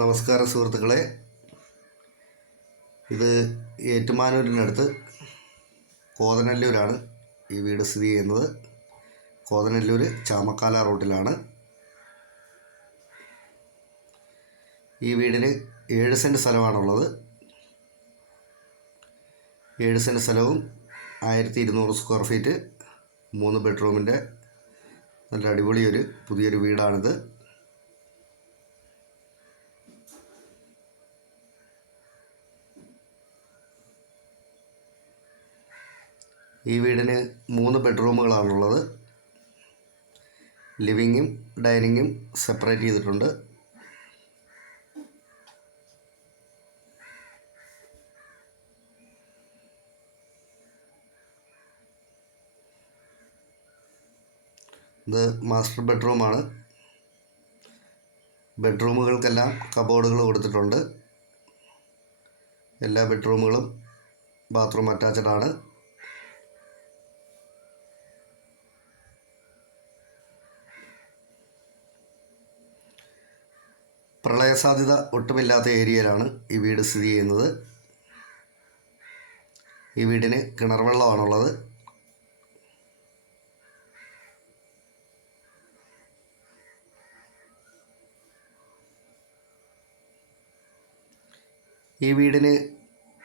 നമസ്കാരം സുഹൃത്തുക്കളെ. ഇത് ഏറ്റുമാനൂരിനടുത്ത് കോതനല്ലൂരാണ് ഈ വീട് സ്ഥിതി ചെയ്യുന്നത്. കോതനല്ലൂർ ചാമക്കാല റൂട്ടിലാണ്. ഈ വീടിന് 7 സെൻറ്റ് സ്ഥലമാണുള്ളത്. 7 സെൻറ്റ് സ്ഥലവും 1200 സ്ക്വയർ ഫീറ്റ്, 3 ബെഡ്റൂമിൻ്റെ നല്ല അടിപൊളിയൊരു പുതിയൊരു വീടാണിത്. ഈ വീടിന് 3 ബെഡ്റൂമുകളാണുള്ളത്. ലിവിങ്ങും ഡൈനിങ്ങും സെപ്പറേറ്റ് ചെയ്തിട്ടുണ്ട്. ഇത് മാസ്റ്റർ ബെഡ്റൂമാണ്. ബെഡ്റൂമുകൾക്കെല്ലാം കബോർഡുകൾ കൊടുത്തിട്ടുണ്ട്. എല്ലാ ബെഡ്റൂമുകളും ബാത്റൂം അറ്റാച്ച്ഡ് ആണ്. പ്രളയസാധ്യത ഒട്ടുമില്ലാത്ത ഏരിയയിലാണ് ഈ വീട് സ്ഥിതി ചെയ്യുന്നത്. ഈ വീടിന് കിണർ വെള്ളമാണുള്ളത്. ഈ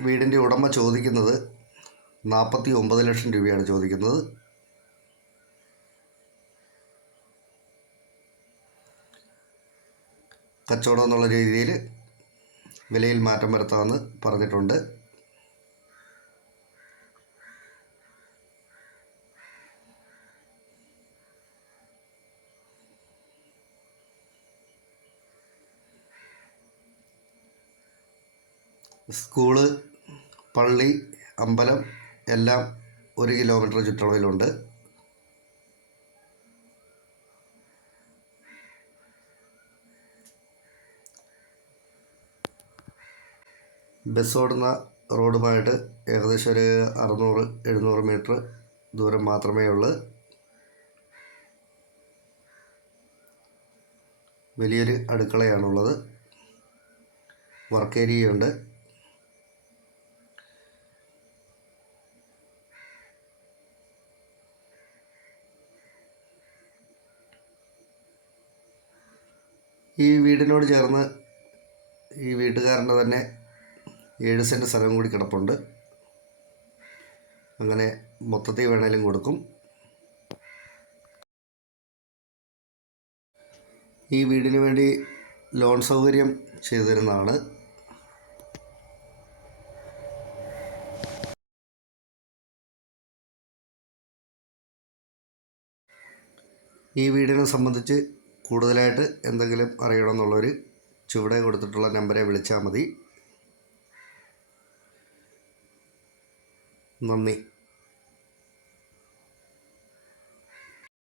വീടിൻ്റെ ഉടമ ചോദിക്കുന്നത് 49 ലക്ഷം രൂപയാണ് ചോദിക്കുന്നത്. കച്ചവടം എന്നുള്ള രീതിയിൽ വിലയിൽ മാറ്റം വരുത്താമെന്ന് പറഞ്ഞിട്ടുണ്ട്. സ്കൂള്, പള്ളി, അമ്പലം എല്ലാം 1 കിലോമീറ്റർ ചുറ്റളവിലുണ്ട്. ബസ് ഓടുന്ന റോഡുമായിട്ട് ഏകദേശം ഒരു 600-700 മീറ്റർ ദൂരം മാത്രമേ ഉള്ളൂ. വലിയൊരു അടുക്കളയാണുള്ളത്. വർക്ക് ഏരിയയുണ്ട്. ഈ വീടിനോട് ചേർന്ന് ഈ വീട്ടുകാരൻ്റെ തന്നെ 7 സെൻറ്റ് സ്ഥലം കൂടി കിടപ്പുണ്ട്. അങ്ങനെ മൊത്തത്തിൽ വേണേലും കൊടുക്കും. ഈ വീടിന് വേണ്ടി ലോൺ സൗകര്യം ചെയ്തു തരുന്നതാണ്. ഈ വീടിനെ സംബന്ധിച്ച് കൂടുതലായിട്ട് എന്തെങ്കിലും അറിയണമെന്നുള്ളവർ ചുവടെ കൊടുത്തിട്ടുള്ള നമ്പറെ വിളിച്ചാൽ മതി. നന്ദി.